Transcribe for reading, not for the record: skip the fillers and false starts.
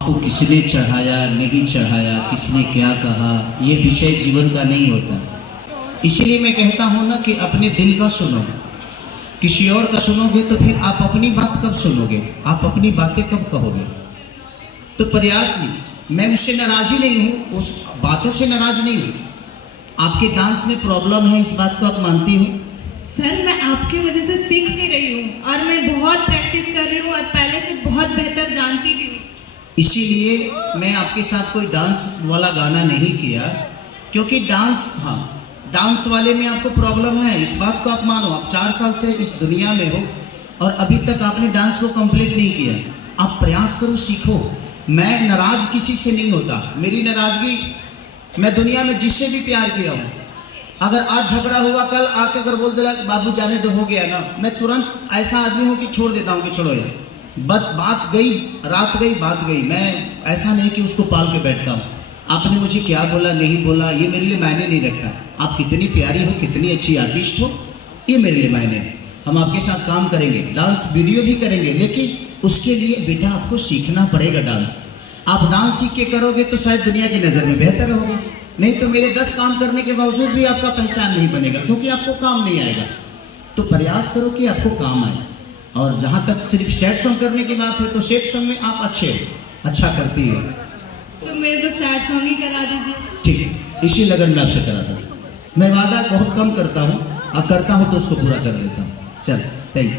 को किसने चढ़ाया नहीं चढ़ाया, किसने क्या कहा, ये विषय जीवन का नहीं होता। इसीलिए मैं कहता हूँ ना कि अपने दिल का सुनो, किसी और का सुनोगे तो फिर आप अपनी बात कब सुनोगे, आप अपनी बातें कब कहोगे। तो प्रयास नहीं, मैं उससे नाराज ही नहीं हूँ, उस बातों से नाराज नहीं हूँ। आपके डांस में प्रॉब्लम है, इस बात को आप मानती हो? सर मैं आपकी वजह से सीख नहीं रही हूँ और मैं बहुत प्रैक्टिस कर रही हूँ और पहले से बहुत बेहतर जानती भी हूँ। इसीलिए मैं आपके साथ कोई डांस वाला गाना नहीं किया, क्योंकि डांस वाले में आपको प्रॉब्लम है, इस बात को आप मानो। आप 4 साल से इस दुनिया में हो और अभी तक आपने डांस को कंप्लीट नहीं किया। आप प्रयास करो, सीखो। मैं नाराज किसी से नहीं होता, मेरी नाराजगी, मैं दुनिया में जिससे भी प्यार किया हूँ, अगर आज झगड़ा हुआ, कल आके अगर बोल दिला बाबू जाने दो, हो गया ना, मैं तुरंत ऐसा आदमी हूँ कि छोड़ देता हूँ कि छोड़ो यार, बात गई, रात गई, बात गई। मैं ऐसा नहीं कि उसको पाल के बैठता हूँ। आपने मुझे क्या बोला नहीं बोला ये मेरे लिए मायने नहीं रखता। आप कितनी प्यारी हो, कितनी अच्छी आर्टिस्ट हो, ये मेरे लिए मायने है। हम आपके साथ काम करेंगे, डांस वीडियो भी करेंगे, लेकिन उसके लिए बेटा आपको सीखना पड़ेगा डांस। आप डांस सीख के करोगे तो शायद दुनिया की नज़र में बेहतर रहोगे, नहीं तो मेरे 10 काम करने के बावजूद भी आपका पहचान नहीं बनेगा, क्योंकि आपको काम नहीं आएगा। तो प्रयास करो कि आपको काम आए। और जहाँ तक सिर्फ सैड सॉन्ग करने की बात है, तो सैड सॉन्ग में आप अच्छा करती हो, तो मेरे को सैड सॉन्ग ही करा दीजिए। ठीक, इसी लगन में आपसे करा दूँ। मैं वादा बहुत कम करता हूँ, और करता हूँ तो उसको पूरा कर देता हूँ। चल, थैंक यू।